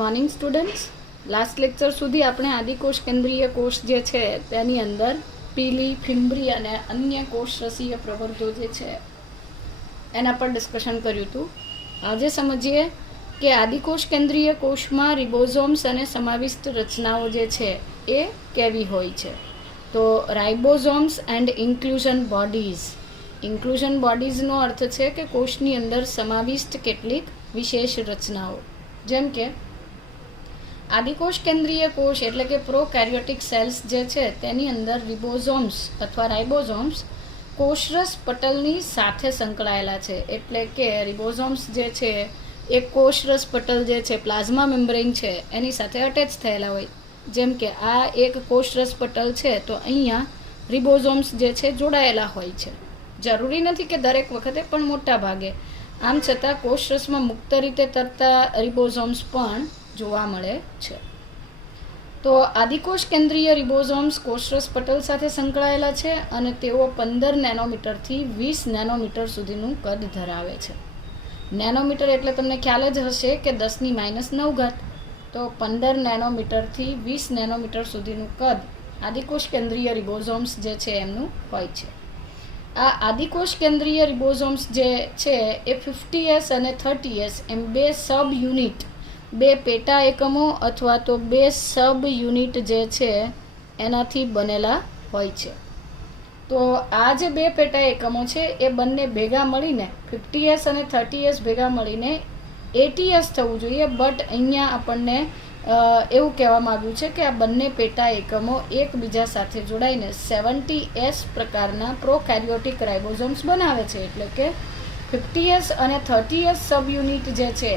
Morning students. Last lecture સુધી આપણે આદિકોષ કેન્દ્રીય કોષ જે છે તેની અંદર પીલી, ફિમ્બ્રી અને અન્ય કોષરસીય પ્રવર્ગો જે છે એના પર ડિસ્કશન કર્યું હતું. આજે સમજીએ કે આદિકોષ કેન્દ્રીય કોષમાં રિબોઝોમ્સ અને સમાવિષ્ટ રચનાઓ જે છે એ કેવી હોય છે. તો રાઇબોઝોમ્સ એન્ડ ઇન્ક્લુઝન બોડીઝ. ઇન્ક્લુઝન બોડીઝનો અર્થ છે કે કોષની અંદર સમાવિષ્ટ કેટલીક વિશેષ રચનાઓ, જેમ કે આદિકોષ કેન્દ્રીય કોષ એટલે કે પ્રોકેરિયોટિક સેલ્સ જે છે તેની અંદર રિબોઝોમ્સ અથવા રાઇબોઝોમ્સ કોષરસ પટલની સાથે સંકળાયેલા છે. એટલે કે રિબોઝોમ્સ જે છે એ કોષરસ પટલ જે છે, પ્લાઝમા મેમ્બ્રેન છે, એની સાથે અટેચ થયેલા હોય. જેમ કે આ એક કોષરસ પટલ છે તો અહીંયા રિબોઝોમ્સ જે છે જોડાયેલા હોય છે. જરૂરી નથી કે દરેક વખતે, પણ મોટા ભાગે. આમ છતાં કોષરસમાં મુક્ત રીતે તરતા રિબોઝોમ્સ પણ જોવા મળે છે. તો આદિકોષ કેન્દ્રીય રિબોઝોમ્સ કોષરસ પટલ સાથે સંકળાયેલા છે અને તેઓ 15 નેનોમીટરથી 20 નેનોમીટર સુધીનું કદ ધરાવે છે. નેનોમીટર એટલે તમને ખ્યાલ જ હશે કે 10⁻⁹. તો 15 નેનોમીટરથી 20 નેનોમીટર સુધીનું કદ આદિકોષ કેન્દ્રીય રિબોઝોમ્સ જે છે એમનું હોય છે. આ આદિકોષ કેન્દ્રીય રિબોઝોમ્સ જે છે એ 50S અને 30S એમ બે સબ યુનિટ, બે પેટા એકમો અથવા તો બે સબ યુનિટ જે છે એનાથી બનેલા હોય છે. તો આ જે બે પેટા એકમો છે એ બંને ભેગા મળીને 50S અને 30S ભેગા મળીને 80S થવું જોઈએ. બટ અહીંયા આપણને એવું કહેવામાં આવ્યું છે કે આ બંને પેટા એકમો એકબીજા સાથે જોડાઈને 70S પ્રકારના પ્રોકેરિયોટિક રાઇબોઝોમ્સ બનાવે છે. એટલે કે 50S અને 30S સબ યુનિટ જે છે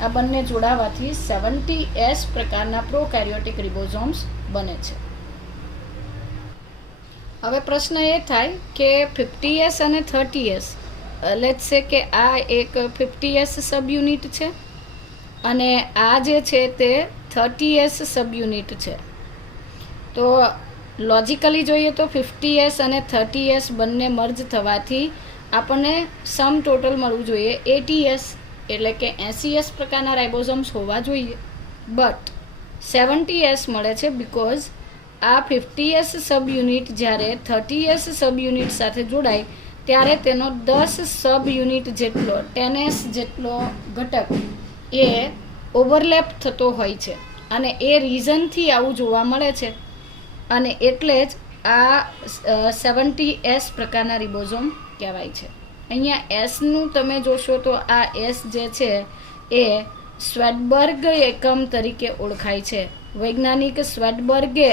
આ બંને જોડાવાથી 70S પ્રકારના પ્રોકેરિયોટિક રિબોઝોમ્સ બને છે. હવે પ્રશ્ન એ થાય કે 50S અને 30S, લેટ્સ સે કે આ એક 50S સબ યુનિટ છે અને આ જે છે તે 30S સબ યુનિટ છે. તો લોજિકલી જોઈએ તો 50S અને 30S બંને મર્જ થવાથી આપણને સમ ટોટલ મળવું જોઈએ 80S, એટલે કે 80S પ્રકારના રાઇબોઝોમ્સ હોવા જોઈએ. બટ 70S મળે છે બિકોઝ આ 50S સબ યુનિટ જ્યારે 30S સબ યુનિટ સાથે જોડાય ત્યારે તેનો 10 સબ યુનિટ જેટલો 10S જેટલો ઘટક એ ઓવરલેપ થતો હોય છે અને એ રીઝનથી આવું જોવા મળે છે. અને એટલે જ આ 70S પ્રકારના રિબોઝોમ કહેવાય છે. અહીંયા એસનું તમે જોશો તો આ એસ જે છે એ સ્વેડબર્ગ એકમ તરીકે ઓળખાય છે. વૈજ્ઞાનિક સ્વેડબર્ગે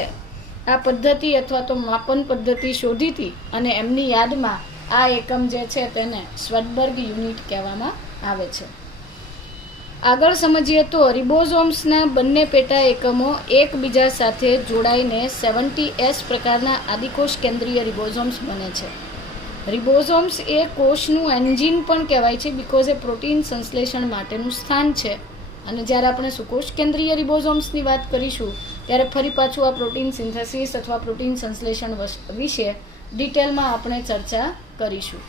આ પદ્ધતિ અથવા તો માપન પદ્ધતિ શોધી હતી અને એમની યાદમાં આ એકમ જે છે તેને સ્વેડબર્ગ યુનિટ કહેવામાં આવે છે. આગળ સમજીએ તો રિબોઝોમ્સના બંને પેટા એકમો એકબીજા સાથે જોડાઈને 70S પ્રકારના આદિકોષ કેન્દ્રીય રિબોઝોમ્સ બને છે. રિબોઝોમ્સ એ કોષનું એન્જિન પણ કહેવાય છે બિકોઝ એ પ્રોટીન સંશ્લેષણ માટેનું સ્થાન છે. અને જ્યારે આપણે સુકોષ કેન્દ્રીય રિબોઝોમ્સની વાત કરીશું ત્યારે ફરી પાછું આ પ્રોટીન સિન્થેસિસ અથવા પ્રોટીન સંશ્લેષણ વિશે ડિટેલમાં આપણે ચર્ચા કરીશું.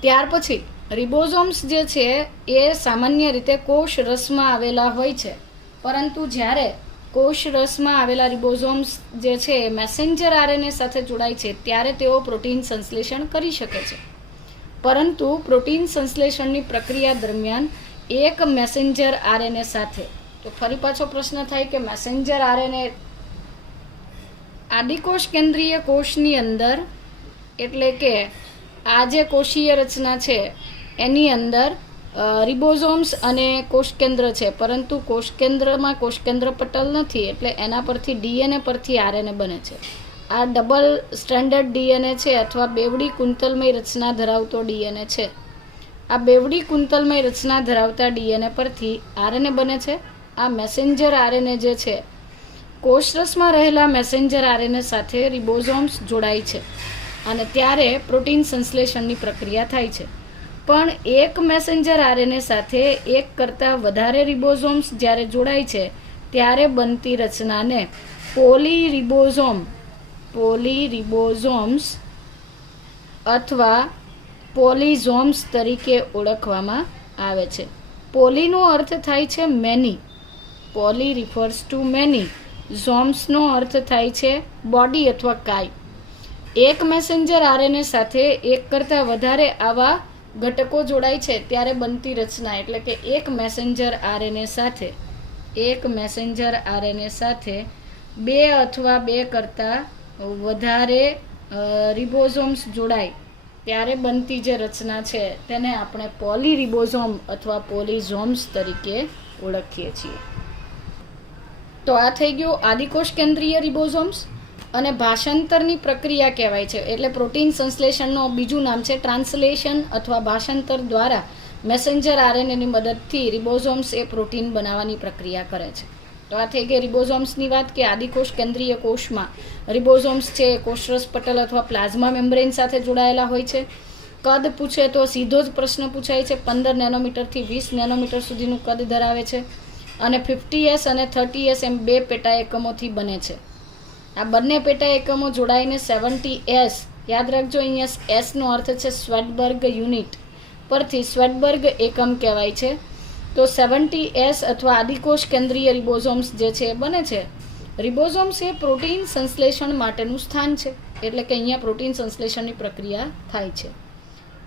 ત્યાર પછી રિબોઝોમ્સ જે છે એ સામાન્ય રીતે કોષ રસમાં આવેલા હોય છે, પરંતુ જ્યારે કોષ રસમાં આવેલા રિબોઝોમ્સ જે છે મેસેન્જર આરએનએ સાથે જોડાય છે ત્યારે તેઓ પ્રોટીન સંશ્લેષણ કરી શકે છે. પરંતુ પ્રોટીન સંશ્લેષણની પ્રક્રિયા દરમિયાન એક મેસેન્જર આરએનએ સાથે, તો ફરી પાછો પ્રશ્ન થાય કે મેસેન્જર આરએનએ આદિકોષ કેન્દ્રીય કોષની અંદર, એટલે કે આ જે કોષીય રચના છે એની અંદર રિબોઝોમ્સ અને કોષકેન્દ્ર છે, પરંતુ કોષકેન્દ્રમાં કોષકેન્દ્ર પટલ નથી, એટલે એના પરથી ડીએનએ પરથી આરએનએ બને છે. આ ડબલ સ્ટ્રેન્ડર્ડ ડીએનએ છે અથવા બેવડી કુંતલમય રચના ધરાવતો ડીએનએ છે. આ બેવડી કુંતલમય રચના ધરાવતા ડીએનએ પરથી આરએનએ બને છે. આ મેસેન્જર આરએનએ જે છે કોષરસમાં રહેલા મેસેન્જર આરએનએ સાથે રિબોઝોમ્સ જોડાય છે અને ત્યારે પ્રોટીન સંશ્લેષણની પ્રક્રિયા થાય છે. પણ એક મેસેન્જર આરએનએ સાથે એક કરતાં વધારે રિબોઝોમ્સ જ્યારે જોડાય છે ત્યારે બનતી રચનાને પોલીરિબોઝોમ્સ અથવા પોલીઝોમ્સ તરીકે ઓળખવામાં આવે છે. પોલીનો અર્થ થાય છે many poly refers to many. ઝોમ્સનો અર્થ થાય છે બોડી અથવા કાય. એક મેસેન્જર આરએનએ સાથે એક કરતાં વધારે આવા ઘટકો જોડાય છે ત્યારે બનતી રચના, એટલે કે એક મેસેન્જર આરએનએ સાથે બે અથવા બે કરતાં વધારે રિબોઝોમ્સ જોડાય ત્યારે બનતી જે રચના છે તેને આપણે પોલીરિબોઝોમ અથવા પોલીઝોમ્સ તરીકે ઓળખીએ છીએ. તો આ થઈ ગયું આદિકોષ કેન્દ્રીય રિબોઝોમ્સ. અને ભાષાંતરની પ્રક્રિયા કહેવાય છે, એટલે પ્રોટીન સંશ્લેષણનું બીજું નામ છે ટ્રાન્સલેશન અથવા ભાષાંતર દ્વારા મેસેન્જર આરએનએની મદદથી રિબોઝોમ્સ એ પ્રોટીન બનાવવાની પ્રક્રિયા કરે છે. તો આ થઈ ગઈ રિબોઝોમ્સની વાત કે આદિકોષ કેન્દ્રીય કોષમાં રિબોઝોમ્સ છે કોષરસ પટલ અથવા પ્લાઝ્મા મેમ્બ્રેન સાથે જોડાયેલા હોય છે. કદ પૂછે તો સીધો જ પ્રશ્ન પૂછાય છે. 15 નેનોમીટરથી 20 નેનોમીટર સુધીનું કદ ધરાવે છે અને 50S અને 30S એમ બે પેટા એકમોથી બને છે. આ બંને પેટા એકમો જોડાઈને 70S, યાદ રાખજો અહીંયા એસનો અર્થ છે સ્વેડબર્ગ યુનિટ, પરથી સ્વેડબર્ગ એકમ કહેવાય છે. તો 70S અથવા આદિકોષ કેન્દ્રીય રિબોઝોમ્સ જે છે એ બને છે. રિબોઝોમ્સ એ પ્રોટીન સંશ્લેષણ માટેનું સ્થાન છે, એટલે કે અહીંયા પ્રોટીન સંશ્લેષણની પ્રક્રિયા થાય છે.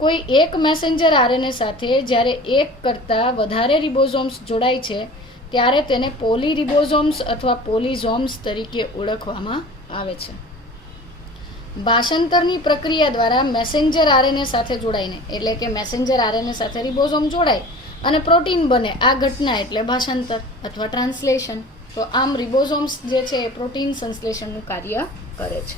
કોઈ એક મેસેન્જર આરએનએ સાથે જ્યારે એક કરતાં વધારે રિબોઝોમ્સ જોડાય છે ત્યારે તેને પોલીરિબોઝોમ્સ અથવા પોલીઝોમ્સ તરીકે ઓળખવામાં આવે છે. ભાષાંતરની પ્રક્રિયા દ્વારા મેસેન્જર આરએનએ સાથે જોડાઈને, એટલે કે મેસેન્જર આરએનએ સાથે રિબોઝોમ જોડાય અને પ્રોટીન બને, આ ઘટના એટલે ભાષાંતર અથવા ટ્રાન્સલેશન. તો આમ રિબોઝોમ્સ જે છે એ પ્રોટીન સંશ્લેષણનું કાર્ય કરે છે.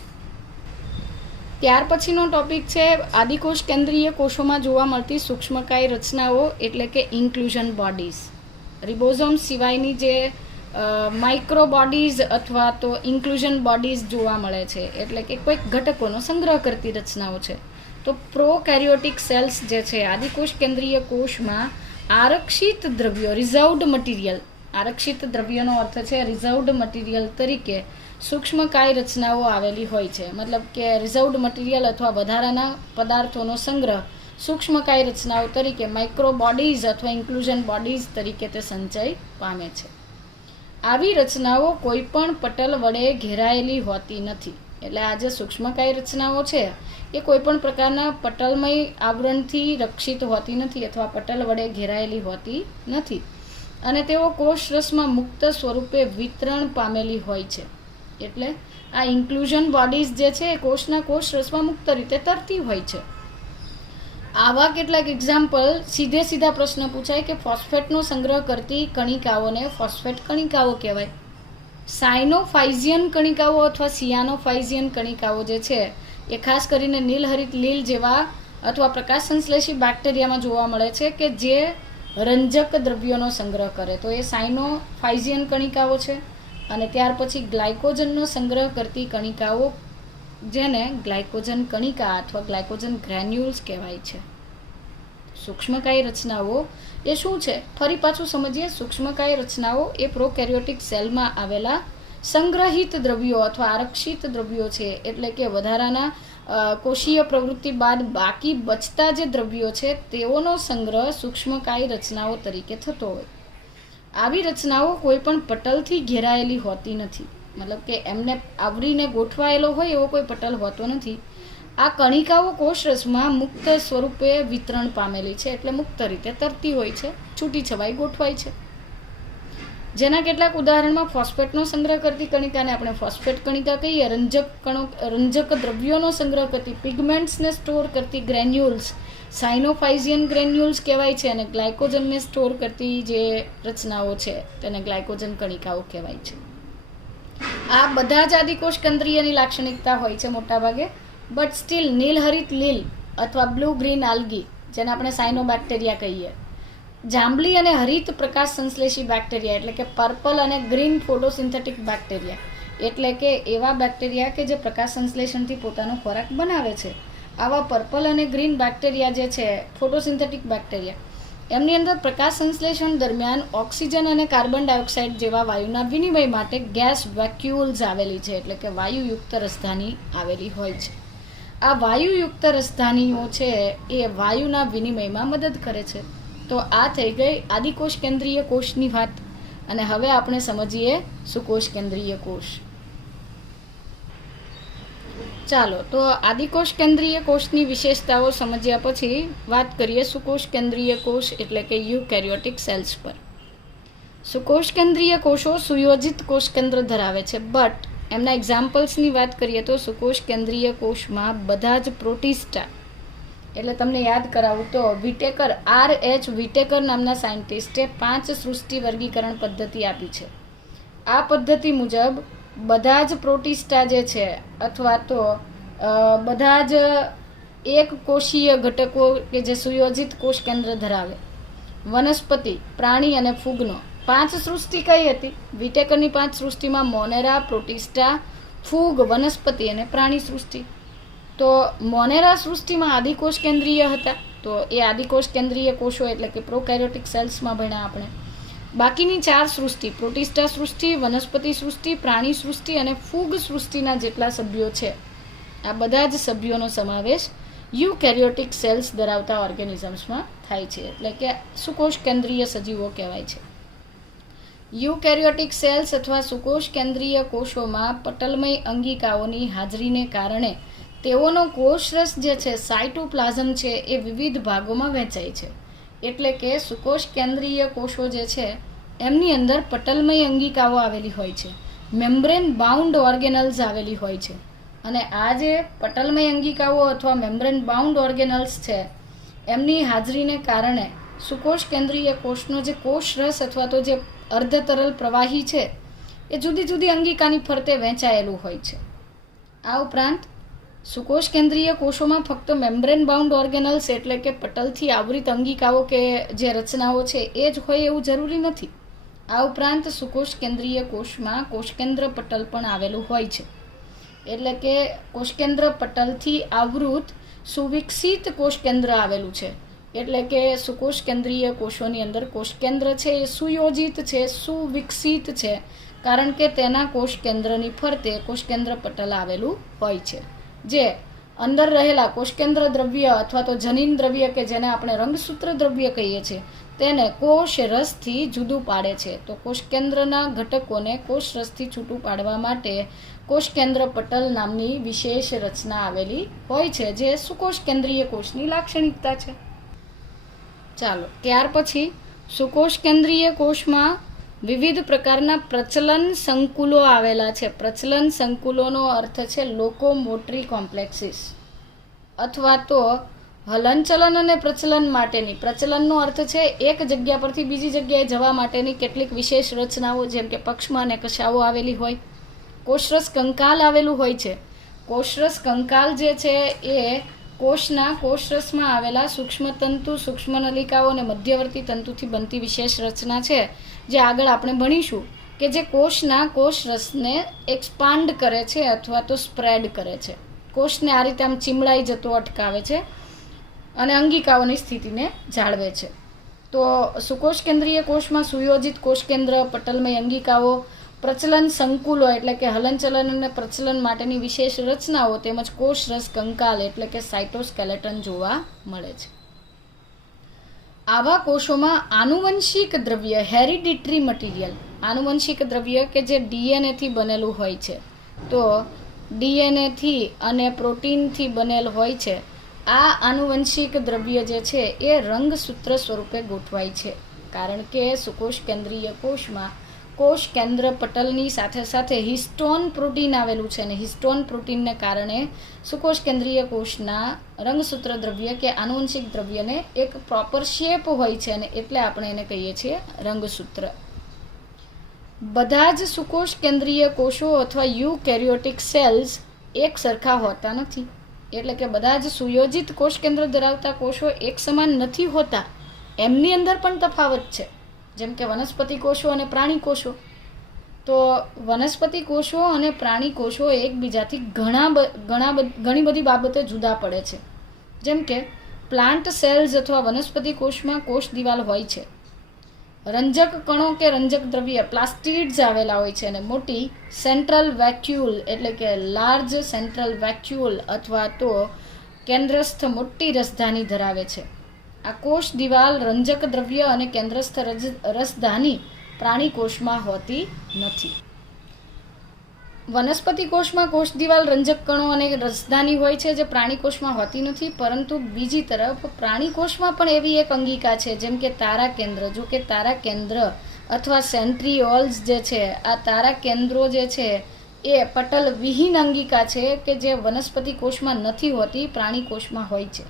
ત્યાર પછીનો ટોપિક છે આદિકોષ કેન્દ્રીય કોષોમાં જોવા મળતી સૂક્ષ્મકાય રચનાઓ, એટલે કે ઇન્ક્લુઝન બોડીઝ. રિબોઝોમ્સ સિવાયની જે માઇક્રો બોડીઝ અથવા તો ઇન્ક્લુઝન બોડીઝ જોવા મળે છે, એટલે કે કોઈક ઘટકોનો સંગ્રહ કરતી રચનાઓ છે. તો પ્રોકેરિયોટિક સેલ્સ જે છે આદિકોષ કેન્દ્રીય કોષમાં આરક્ષિત દ્રવ્યો, રિઝર્વડ મટીરિયલ, આરક્ષિત દ્રવ્યનો અર્થ છે રિઝર્વડ મટીરિયલ તરીકે સૂક્ષ્મકાય રચનાઓ આવેલી હોય છે. મતલબ કે રિઝર્વડ મટીરિયલ અથવા વધારાના પદાર્થોનો સંગ્રહ સૂક્ષ્મકાય રચનાઓ તરીકે માઇક્રો બોડીઝ અથવા ઇન્ક્લુઝન બોડીઝ તરીકે તે સંચય પામે છે. આવી રચનાઓ કોઈ પણ પટલ વડે ઘેરાયેલી હોતી નથી. એટલે આ જે સૂક્ષ્મકાય રચનાઓ છે એ કોઈ પણ પ્રકારના પટલમય આવરણથી રક્ષિત હોતી નથી અથવા પટલ વડે ઘેરાયેલી હોતી નથી અને તેઓ કોષરસમાં મુક્ત સ્વરૂપે વિતરણ પામેલી હોય છે. એટલે આ ઇન્ક્લુઝન બોડીઝ જે છે એ કોષના કોષરસમાં મુક્ત રીતે તરતી હોય છે. આવા કેટલાક એક્ઝામ્પલ સીધા પ્રશ્ન પૂછાય કે ફોસ્ફેટનો સંગ્રહ કરતી કણિકાઓને ફોસ્ફેટ કણિકાઓ કહેવાય. સાયનોફાઇઝિયન કણિકાઓ અથવા સિયાનોફાઇઝિયન કણિકાઓ જે છે એ ખાસ કરીને નીલહરિત લીલ જેવા અથવા પ્રકાશ સંશ્લેષી બેક્ટેરિયામાં જોવા મળે છે કે જે રંજક દ્રવ્યોનો સંગ્રહ કરે. તો એ સાયનોફાઇઝિયન કણિકાઓ છે. અને ત્યાર પછી ગ્લાયકોજનનો સંગ્રહ કરતી કણિકાઓ, જેને ગ્લાયકોજન કણિકા અથવા ગ્લાયકોજન ગ્રેન્યુલ્સ કહેવાય છે. સૂક્ષ્મકાય રચનાઓ એ શું છે ફરી પાછું સમજીએ. સૂક્ષ્મકાય રચનાઓ એ પ્રોકેરિયોટિક સેલમાં આવેલા સંગ્રહિત દ્રવ્યો અથવા આરક્ષિત દ્રવ્યો છે, એટલે કે વધારાના કોષીય પ્રવૃત્તિ બાદ બાકી બચતા જે દ્રવ્યો છે તેઓનો સંગ્રહ સૂક્ષ્મકાય રચનાઓ તરીકે થતો હોય. આવી રચનાઓ કોઈ પણ પટલથી ઘેરાયેલી હોતી નથી, મતલબ કે એમને આવરીને ગોઠવાયેલો હોય એવો કોઈ પટલ હોતો નથી. આ કણિકાઓ કોષરસમાં મુક્ત સ્વરૂપે વિતરણ પામેલી છે, એટલે મુક્ત રીતે તરતી હોય છે, છૂટી છવાઈ ગોઠવાય છે. જેના કેટલાક ઉદાહરણમાં ફોસ્ફેટનો સંગ્રહ કરતી કણિકાને આપણે ફોસ્ફેટ કણિકા કહીએ, રંજક દ્રવ્યોનો સંગ્રહ કરતી પિગમેન્ટ્સને સ્ટોર કરતી ગ્રેન્યુલ્સ સાયનોફાઇઝિયન ગ્રેન્યુલ્સ કહેવાય છે, અને ગ્લાયકોજનને સ્ટોર કરતી જે રચનાઓ છે તેને ગ્લાયકોજન કણિકાઓ કહેવાય છે. આ બધા જ આદિકોષ કેન્દ્રીયની લાક્ષણિકતા હોય છે મોટાભાગે, બટ સ્ટીલ નીલહરિત લીલ અથવા બ્લુ ગ્રીન આલ્ગી, જેને આપણે સાયનોબેક્ટેરિયા કહીએ, જાંબલી અને હરિત પ્રકાશ સંશ્લેષી બેક્ટેરિયા એટલે કે પર્પલ અને ગ્રીન ફોટોસિન્થેટિક બેક્ટેરિયા, એટલે કે એવા બેક્ટેરિયા કે જે પ્રકાશ સંશ્લેષણથી પોતાનો ખોરાક બનાવે છે, આવા પર્પલ અને ગ્રીન બેક્ટેરિયા જે છે ફોટોસિન્થેટિક બેક્ટેરિયા, એમની અંદર પ્રકાશ સંશ્લેષણ દરમિયાન ઓક્સિજન અને કાર્બન ડાયોક્સાઇડ જેવા વાયુના વિનિમય માટે ગેસ વેક્યુલ્સ આવેલી છે, એટલે કે વાયુયુક્ત રસધાની આવેલી હોય છે. આ વાયુયુક્ત રસધાનીઓ છે એ વાયુના વિનિમયમાં મદદ કરે છે. તો આ થઈ ગઈ આદિકોષ કેન્દ્રીય કોષની વાત. અને હવે આપણે સમજીએ સુકોષ કેન્દ્રીય કોષ. ચાલો તો આદિકોષ કેન્દ્રીય કોષની વિશેષતાઓ સમજ્યા પછી વાત કરીએ સુકોષ કેન્દ્રીય કોષ એટલે કે યુકેરિયોટિક સેલ્સ પર. સુકોષ કેન્દ્રીય કોષો સુયોજિત કોષ કેન્દ્ર ધરાવે છે, બટ એમના એક્ઝામ્પલ્સની વાત કરીએ તો સુકોષ કેન્દ્રીય કોષમાં બધા જ પ્રોટિસ્ટા, એટલે તમને યાદ કરાવું તો વિટેકર R.H. વિટેકર નામના સાયન્ટિસ્ટે 5 સૃષ્ટિ વર્ગીકરણ પદ્ધતિ આપી છે. આ પદ્ધતિ મુજબ બધા જ પ્રોટિસ્ટા જે છે અથવા તો બધા જ એક કોષીય ઘટકો કે જે સુયોજિત કોષ કેન્દ્ર ધરાવે, વનસ્પતિ, પ્રાણી અને ફૂગનો 5 સૃષ્ટિ કઈ હતી? વિટેકરની 5 સૃષ્ટિમાં મોનેરા, પ્રોટિસ્ટા, ફૂગ, વનસ્પતિ અને પ્રાણી સૃષ્ટિ. તો મોનેરા સૃષ્ટિમાં આદિકોષ કેન્દ્રીય હતા, તો એ આદિકોષ કેન્દ્રીય કોષો એટલે કે પ્રોકેરિયોટિક સેલ્સમાં ભણ્યા આપણે. બાકીની 4 સૃષ્ટિ, પ્રોટિસ્ટા સૃષ્ટિ, વનસ્પતિ સૃષ્ટિ, પ્રાણી સૃષ્ટિ અને ફૂગ સૃષ્ટિના જેટલા સભ્યો છે, આ બધા જ સભ્યોનો સમાવેશ યુકેરિયોટિક સેલ્સ ધરાવતા ઓર્ગેનિઝમ્સમાં થાય છે, એટલે કે સુકોષ કેન્દ્રીય સજીવો કહેવાય છે. યુકેરિયોટિક સેલ્સ અથવા સુકોષ કેન્દ્રીય કોષોમાં પટલમય અંગિકાઓની હાજરીને કારણે તેઓનો કોષરસ જે છે, સાયટોપ્લાઝમ છે, એ વિવિધ ભાગોમાં વહેંચાય છે. એટલે કે સુકોષ કેન્દ્રીય કોષો જે છે એમની અંદર પટલમય અંગિકાઓ આવેલી હોય છે, મેમ્બ્રેન બાઉન્ડ ઓર્ગેનલ્સ આવેલી હોય છે. અને આ જે પટલમય અંગિકાઓ અથવા મેમ્બ્રેન બાઉન્ડ ઓર્ગેનલ્સ છે એમની હાજરીને કારણે સુકોષ કેન્દ્રીય કોષનો જે કોષરસ અથવા તો જે અર્ધ તરલ પ્રવાહી છે એ જુદી જુદી અંગિકાની ફરતે વહેંચાયેલું હોય છે. આ ઉપરાંત સુકોષ કેન્દ્રીય કોષોમાં ફક્ત મેમ્બ્રેન બાઉન્ડ ઓર્ગેનલ્સ એટલે કે પટલથી આવૃત અંગિકાઓ કે જે રચનાઓ છે એ જ હોય એવું જરૂરી નથી. આ ઉપરાંત સુકોષ કેન્દ્રીય કોષમાં કોષકેન્દ્ર પટલ પણ આવેલું હોય છે. એટલે કે કોષકેન્દ્ર પટલથી આવૃત સુવિકસિત કોષકેન્દ્ર આવેલું છે. એટલે કે સુકોષ કેન્દ્રીય કોષોની અંદર કોષકેન્દ્ર છે એ સુયોજિત છે, સુવિકસિત છે, કારણ કે તેના કોષકેન્દ્રની ફરતે કોષકેન્દ્ર પટલ આવેલું હોય છે, જે અંદર રહેલા કોષકેન્દ્ર દ્રવ્ય અથવા તો જનીન દ્રવ્ય કે જેને આપણે રંગસૂત્ર દ્રવ્ય કહીએ છીએ તેને કોષ રસથી જુદું પાડે છે. તો કોષકેન્દ્રના ઘટકોને કોષ રસથી છૂટું પાડવા માટે કોષકેન્દ્ર પટલ નામની વિશેષ રચના આવેલી હોય છે, જે સુકોષ કેન્દ્રીય કોષની લાક્ષણિકતા છે. ચાલો ત્યાર પછી સુકોષ કેન્દ્રીય કોષમાં વિવિધ પ્રકારના પ્રચલન સંકુલો આવેલા છે. પ્રચલન સંકુલોનો અર્થ છે લોકોમોટરી કોમ્પ્લેક્સિસ, અથવા તો હલનચલન અને પ્રચલન માટેની. પ્રચલનનો અર્થ છે એક જગ્યા પરથી બીજી જગ્યાએ જવા માટેની કેટલીક વિશેષ રચનાઓ, જેમ કે પક્ષમાં અને કશાઓ આવેલી હોય. કોષરસ કંકાલ આવેલું હોય છે. કોષરસ કંકાલ જે છે એ કોષના કોષરસમાં આવેલા સૂક્ષ્મતંતુ, સૂક્ષ્મનલિકાઓ અને મધ્યવર્તી તંતુથી બનતી વિશેષ રચના છે, જે આગળ આપણે ભણીશું કે જે કોષના કોષરસને એક્સપાન્ડ કરે છે અથવા તો સ્પ્રેડ કરે છે. કોષને આ રીતે આમ ચીમડાઈ જતો અટકાવે છે અને અંગિકાઓની સ્થિતિને જાળવે છે. તો સુકોષ કેન્દ્રીય કોષમાં સુયોજિત કોષકેન્દ્ર, પટલમય અંગિકાઓ, પ્રચલન સંકુલો એટલે કે હલનચલન અને પ્રચલન માટેની વિશેષ રચનાઓ તેમજ કોષરસ કંકાલ એટલે કે સાયટોસ્કેલેટન જોવા મળે છે. આવા કોષોમાં આનુવંશિક દ્રવ્ય, હેરિડિટરી મટીરિયલ, આનુવંશિક દ્રવ્ય કે જે ડીએનએથી બનેલું હોય છે, તો ડીએનએથી અને પ્રોટીનથી બનેલ હોય છે. આ આનુવંશિક દ્રવ્ય જે છે એ રંગસૂત્ર સ્વરૂપે ગોઠવાય છે, કારણ કે સુકોષ કેન્દ્રીય કોષમાં કોષ કેન્દ્ર પટલની સાથે સાથે હિસ્ટોન પ્રોટીન આવેલું છે, અને હિસ્ટોન પ્રોટીનને કારણે સુકોષ કેન્દ્રીય કોષના રંગસૂત્ર દ્રવ્ય કે આનુવંશિક દ્રવ્યને એક પ્રોપર શેપ હોય છે, અને એટલે આપણે એને કહીએ છીએ રંગસૂત્ર. બધા જ સુકોષ કેન્દ્રીય કોષો અથવા યુકેરિયોટિક સેલ્સ એક સરખા હોતા નથી. એટલે કે બધા જ સુયોજિત કોષ કેન્દ્ર ધરાવતા કોષો એક સમાન નથી હોતા. એમની અંદર પણ તફાવત છે, જેમ કે વનસ્પતિ કોષો અને પ્રાણી કોષો. તો વનસ્પતિ કોષો અને પ્રાણી કોષો એકબીજાથી ઘણી બધી બાબતે જુદા પડે છે. જેમ કે પ્લાન્ટ સેલ્સ અથવા વનસ્પતિ કોષમાં કોષ દિવાલ હોય છે, રંજક કણો કે રંજક દ્રવ્ય પ્લાસ્ટિડ્સ આવેલા હોય છે, અને મોટી સેન્ટ્રલ વેક્યુલ એટલે કે લાર્જ સેન્ટ્રલ વેક્યુલ અથવા તો કેન્દ્રસ્થ મોટી રસધાની ધરાવે છે. આ કોષ દિવાલ, રંજક દ્રવ્ય અને કેન્દ્રસ્થ રસધાની પ્રાણી કોષમાં હોતી નથી. વનસ્પતિ કોષમાં કોષ દિવાલ, રંજક કણો અને રસધાની હોય છે, જે પ્રાણી કોષમાં હોતી નથી. પરંતુ બીજી તરફ પ્રાણી કોષમાં પણ એવી એક અંગિકા છે, જેમ કે તારા કેન્દ્ર. જો કે તારા કેન્દ્ર અથવા સેન્ટ્રીઓલ્સ જે છે, આ તારા કેન્દ્રો જે છે એ પટલ વિહીન અંગિકા છે કે જે વનસ્પતિ કોષમાં નથી હોતી, પ્રાણી કોષમાં હોય છે.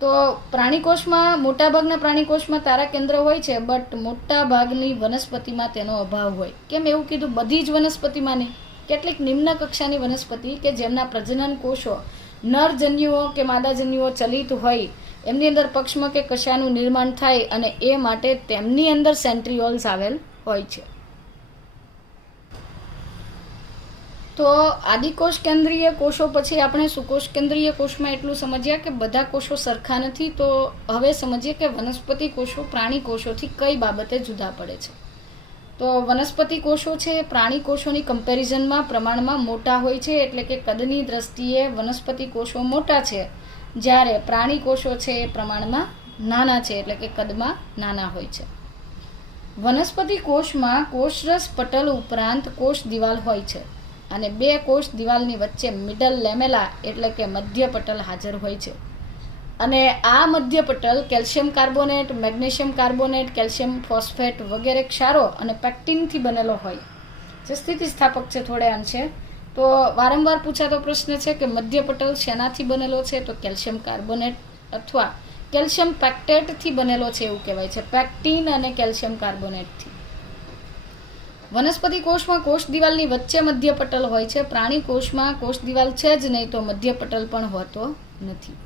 તો પ્રાણી કોષમાં મોટાભાગના પ્રાણી કોષમાં તારા કેન્દ્ર હોય છે, બટ મોટા ભાગની વનસ્પતિમાં તેનો અભાવ હોય. કેમ એવું કીધું? બધી જ વનસ્પતિમાં નહીં. કેટલીક નિમ્ન કક્ષાની વનસ્પતિ કે જેમના પ્રજનન કોષો નરજન્યુઓ કે માદાજન્યુઓ ચલિત હોય, એમની અંદર પક્ષમાં કે કશાનું નિર્માણ થાય અને એ માટે તેમની અંદર સેન્ટ્રીઓલ્સ આવેલ હોય છે. તો આદિકોષ કેન્દ્રીય કોષો પછી આપણે સુકોષ કેન્દ્રીય કોષમાં એટલું સમજ્યા કે બધા કોષો સરખા નથી. તો હવે સમજીએ કે વનસ્પતિ કોષો પ્રાણી કોષોથી કઈ બાબતે જુદા પડે છે. તો વનસ્પતિ કોષો છે પ્રાણી કોષોની કમ્પેરિઝનમાં પ્રમાણમાં મોટા હોય છે, એટલે કે કદની દ્રષ્ટિએ વનસ્પતિ કોષો મોટા છે, જ્યારે પ્રાણી કોષો છે એ પ્રમાણમાં નાના છે, એટલે કે કદમાં નાના હોય છે. વનસ્પતિ કોષમાં કોષરસ પટલ ઉપરાંત કોષ દિવાલ હોય છે અને બે કોષ દિવાલની વચ્ચે મિડલ લેમેલા એટલે કે મધ્ય પટલ હાજર હોય છે. અને આ મધ્ય પટલ calcium carbonate, magnesium carbonate, calcium phosphate વગેરે ક્ષારો અને પેક્ટિનથી બનેલો હોય, જે સ્થિતિસ્થાપક છે થોડે અંશે. તો વારંવાર પૂછાતો પ્રશ્ન છે કે મધ્ય પટલ શેનાથી બનેલો છે? તો કેલ્શિયમ કાર્બોનેટ અથવા કેલ્શિયમ પેક્ટેટથી બનેલો છે એવું કહેવાય છે, પેક્ટિન અને કેલ્શિયમ કાર્બોનેટથી. વનસ્પતિ કોષમાં કોષ દિવાલની વચ્ચે મધ્ય પટલ હોય છે. પ્રાણી કોષમાં કોષ દિવાલ છે જ નહીં, તો મધ્ય પટલ પણ હોતો નથી.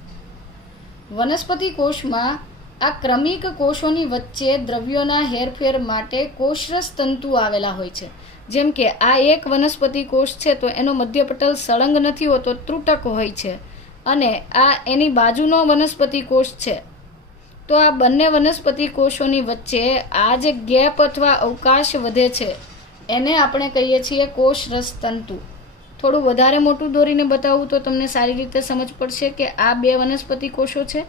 વનસ્પતિ કોષમાં આ ક્રમિક કોષોની વચ્ચે દ્રવ્યોના હેરફેર માટે કોષરસ તંતુ આવેલા હોય છે. જેમ કે આ એક વનસ્પતિ કોષ છે તો એનો મધ્ય પટલ સળંગ નથી હોતો, ત્રુટક હોય છે. અને આ એની બાજુનો વનસ્પતિ કોષ છે, તો આ બંને વનસ્પતિ કોષોની વચ્ચે આ જે ગેપ અથવા અવકાશ વધે છે એને આપણે કહીએ છીએ કોષરસ તંતુ. થોડું વધારે મોટું દોરીને બતાવું તો તમને સારી રીતે સમજ પડશે કે આ બે વનસ્પતિ કોષો છે.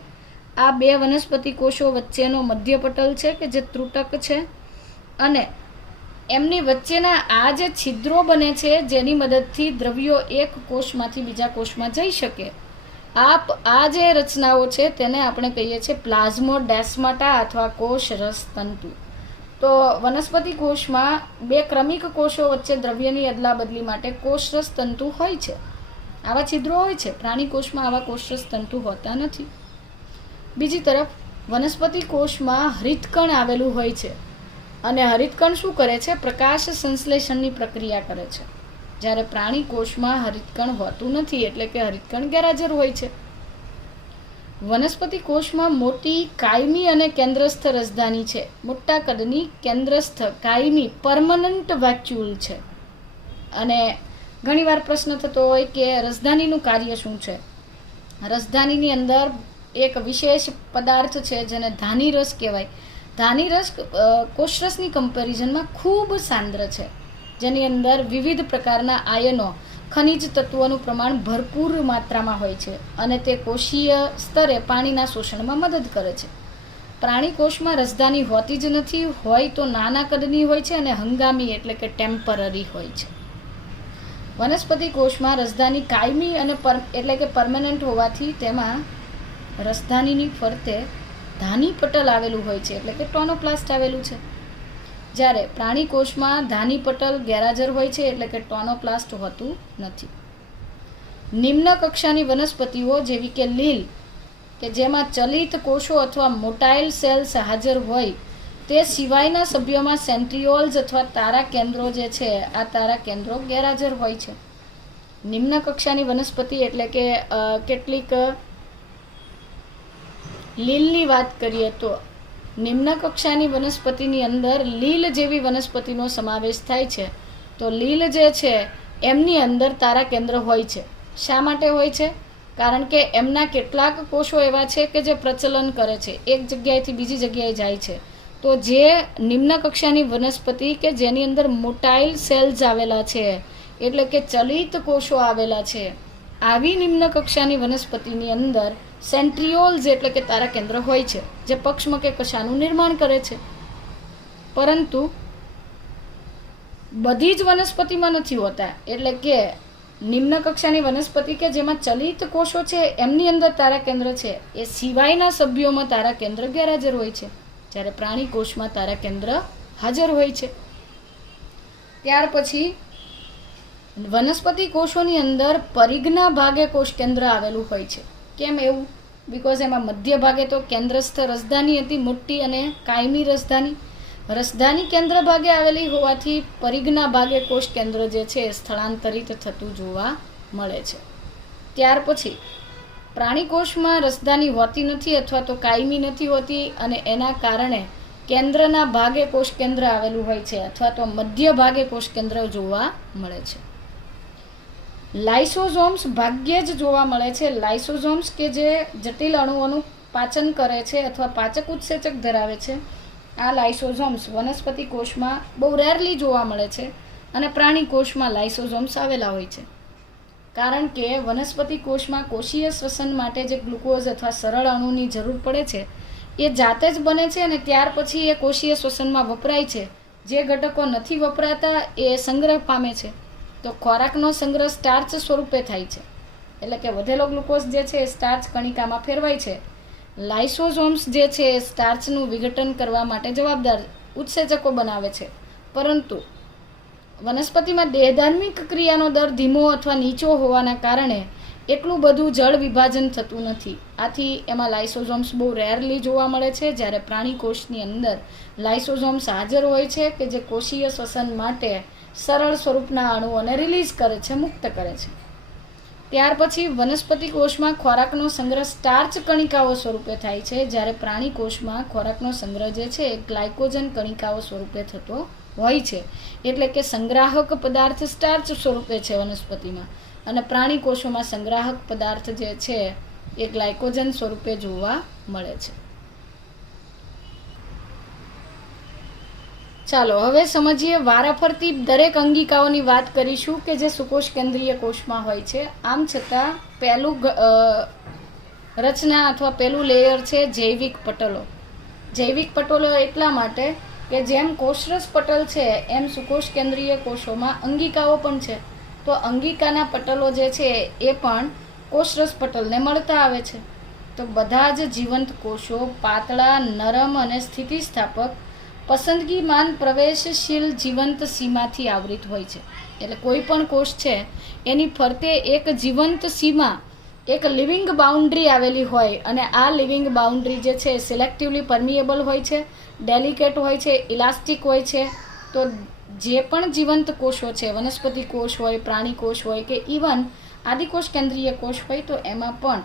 આ બે વનસ્પતિ કોષો વચ્ચેનો મધ્ય પટલ છે કે જે ત્રુટક છે, અને એમની વચ્ચેના આ જે છિદ્રો બને છે જેની મદદથી દ્રવ્યો એક કોષમાંથી બીજા કોષમાં જઈ શકે, આ જે રચનાઓ છે તેને આપણે કહીએ છીએ પ્લાઝ્મોડેસ્માટા અથવા કોષરસ તંતુ. તો વનસ્પતિ કોષમાં બે ક્રમિક કોષો વચ્ચે દ્રવ્યની અદલા બદલી માટે કોષરસ તંતુ હોય છે. આવા છિદ્રો હોય છે. પ્રાણી કોષમાં આવા કોષરસ તંતુ હોતા નથી. બીજી તરફ વનસ્પતિ કોષમાં હરિતકણ આવેલું હોય છે, અને હરિતકણ શું કરે છે? પ્રકાશ સંશ્લેષણની પ્રક્રિયા કરે છે. જ્યારે પ્રાણી કોષમાં હરિતકણ હોતું નથી, એટલે કે હરિતકણ ગેરહાજર હોય છે. વનસ્પતિ કોષમાં મોટી કાયમી અને કેન્દ્રસ્થ રસધાની છે. મોટા કદની કેન્દ્રસ્થ કાયમી પરમનન્ટ વેક્યુલ છે. અને ઘણીવાર પ્રશ્ન થતો હોય કે રસધાનીનું કાર્ય શું છે? રસધાનીની અંદર એક વિશેષ પદાર્થ છે જેને ધાની રસ કહેવાય. ધાની રસ કોષરસની કમ્પેરિઝનમાં ખૂબ સાંદ્ર છે, જેની અંદર વિવિધ પ્રકારના આયનો, ખનિજ તત્વોનું પ્રમાણ ભરપૂર માત્રામાં હોય છે, અને તે કોષીય સ્તરે પાણીના શોષણમાં મદદ કરે છે. પ્રાણી કોષમાં રસધાની હોતી જ નથી, હોય તો નાના કદની હોય છે અને હંગામી એટલે કે ટેમ્પરરી હોય છે. વનસ્પતિ કોષમાં રસધાની કાયમી અને એટલે કે પરમેનન્ટ હોવાથી તેમાં રસધાનીની ફરતે ધાની પટલ આવેલું હોય છે, એટલે કે ટોનોપ્લાસ્ટ આવેલું છે. જ્યારે પ્રાણી કોષમાં ધાની પટલ ગેરહાજર હોય છે, એટલે કે ટોનોપ્લાસ્ટ હોતું નથી. નિમ્ન કક્ષાની વનસ્પતિઓ જેવી કે લીલ, કે જેમાં ચલિત કોષો અથવા મોટાઇલ સેલ્સ હાજર હોય, તે સિવાયના સભ્યોમાં સેન્ટ્રીઓલ્સ અથવા તારા કેન્દ્રો જે છે, આ તારા કેન્દ્રો ગેરહાજર હોય છે. નિમ્ન કક્ષાની વનસ્પતિ એટલે કે કેટલીક લીલની વાત કરીએ તો નિમ્ન કક્ષાની વનસ્પતિની અંદર લીલ જેવી વનસ્પતિનો સમાવેશ થાય છે. તો લીલ જે છે એમની અંદર તારા કેન્દ્ર હોય છે. શા માટે હોય છે? કારણ કે એમના કેટલાક કોષો એવા છે કે જે પ્રચલન કરે છે, એક જગ્યાએથી બીજી જગ્યાએ જાય છે. તો જે નિમ્ન કક્ષાની વનસ્પતિ કે જેની અંદર મોટાઇલ સેલ્સ આવેલા છે, એટલે કે ચલિત કોષો આવેલા છે, આવી નિમ્ન કક્ષાની વનસ્પતિની અંદર સેન્ટ્રીઓલ્સ એટલે કે તારા કેન્દ્ર હોય છે, જે પક્ષમાં કે કશાનું નિર્માણ કરે છે. પરંતુ બધી જ વનસ્પતિમાં નથી હોતા. એટલે કે નિમ્ન કક્ષાની વનસ્પતિ કે જેમાં ચલિત કોષો છે એમની અંદર તારા કેન્દ્ર છે, એ સિવાયના સભ્યોમાં તારા કેન્દ્ર ગેરહાજર હોય છે, જ્યારે પ્રાણી કોષમાં તારા કેન્દ્ર હાજર હોય છે. ત્યાર પછી વનસ્પતિ કોષોની અંદર પરિઘના ભાગે કોષ કેન્દ્ર આવેલું હોય છે. કેમ એવું? બિકોઝ એમાં મધ્ય ભાગે તો કેન્દ્રસ્થ રસધાની હતી, મોટી અને કાયમી રસધાની. રસધાની કેન્દ્ર ભાગે આવેલી હોવાથી પરિઘના ભાગે કોષ કેન્દ્ર જે છે એ સ્થળાંતરિત થતું જોવા મળે છે. ત્યાર પછી પ્રાણી કોષમાં રસધાની હોતી નથી અથવા તો કાયમી નથી હોતી, અને એના કારણે કેન્દ્રના ભાગે કોષ કેન્દ્ર આવેલું હોય છે અથવા તો મધ્ય ભાગે કોષ કેન્દ્ર જોવા મળે છે. લાઇસોઝોમ્સ ભાગ્યે જ જોવા મળે છે. લાઇસોઝોમ્સ કે જે જટિલ અણુઓનું પાચન કરે છે અથવા પાચક ઉત્સેચક ધરાવે છે, આ લાઇસોઝોમ્સ વનસ્પતિ કોષમાં બહુ રેરલી જોવા મળે છે, અને પ્રાણી કોષમાં લાઇસોઝોમ્સ આવેલા હોય છે. કારણ કે વનસ્પતિ કોષમાં કોષીય શ્વસન માટે જે ગ્લુકોઝ અથવા સરળ અણુની જરૂર પડે છે એ જાતે જ બને છે, અને ત્યાર પછી એ કોષીય શ્વસનમાં વપરાય છે. જે ઘટકો નથી વપરાતા એ સંગ્રહ પામે છે. તો ખોરાકનો સંગ્રહ સ્ટાર્ચ સ્વરૂપે થાય છે, એટલે કે વધેલો ગ્લુકોઝ જે છે એ સ્ટાર્ચ કણિકામાં ફેરવાય છે. લાઇસોઝોમ્સ જે છે એ સ્ટાર્ચનું વિઘટન કરવા માટે જવાબદાર ઉત્સેચકો બનાવે છે, પરંતુ વનસ્પતિમાં દેહધાર્મિક ક્રિયાનો દર ધીમો અથવા નીચો હોવાના કારણે એટલું બધું જળ વિભાજન થતું નથી. આથી એમાં લાઇસોઝોમ્સ બહુ રેરલી જોવા મળે છે, જ્યારે પ્રાણી કોષની અંદર લાઇસોઝોમ્સ હાજર હોય છે કે જે કોષીય શ્વસન માટે સરળ સ્વરૂપના અણુઓને રિલીઝ કરે છે, મુક્ત કરે છે. ત્યાર પછી વનસ્પતિ કોષમાં ખોરાકનો સંગ્રહ સ્ટાર્ચ કણિકાઓ સ્વરૂપે થાય છે, જ્યારે પ્રાણી કોષમાં ખોરાકનો સંગ્રહ જે છે એ ગ્લાયકોજન કણિકાઓ સ્વરૂપે થતો હોય છે. એટલે કે સંગ્રાહક પદાર્થ સ્ટાર્ચ સ્વરૂપે છે વનસ્પતિમાં, અને પ્રાણી કોષોમાં સંગ્રાહક પદાર્થ જે છે એ ગ્લાયકોજન સ્વરૂપે જોવા મળે છે. ચાલો હવે સમજીએ વારાફરતી દરેક અંગિકાઓની વાત કરીશું કે જે સુકોષ કેન્દ્રીય કોષમાં હોય છે. આમ છતાં પહેલું રચના અથવા પહેલું લેયર છે જૈવિક પટલો. જૈવિક પટલો એટલા માટે કે જેમ કોષરસ પટલ છે એમ સુકોષ કેન્દ્રીય કોષોમાં અંગિકાઓ પણ છે. તો અંગિકાના પટલો જે છે એ પણ કોષરસ પટલને મળતા આવે છે. તો બધા જ જીવંત કોષો પાતળા, નરમ અને સ્થિતિસ્થાપક પસંદગીમાન પ્રવેશશીલ જીવંત સીમાથી આવૃત હોય છે. એટલે કોઈ પણ કોષ છે એની ફરતે એક જીવંત સીમા, એક લિવિંગ બાઉન્ડ્રી આવેલી હોય, અને આ લિવિંગ બાઉન્ડ્રી જે છે સિલેક્ટિવલી પરમિએબલ હોય છે, ડેલિકેટ હોય છે, ઇલાસ્ટિક હોય છે. તો જે પણ જીવંત કોષો છે, વનસ્પતિ કોષ હોય, પ્રાણી કોષ હોય કે ઇવન આદિકોષ કેન્દ્રીય કોષ હોય, તો એમાં પણ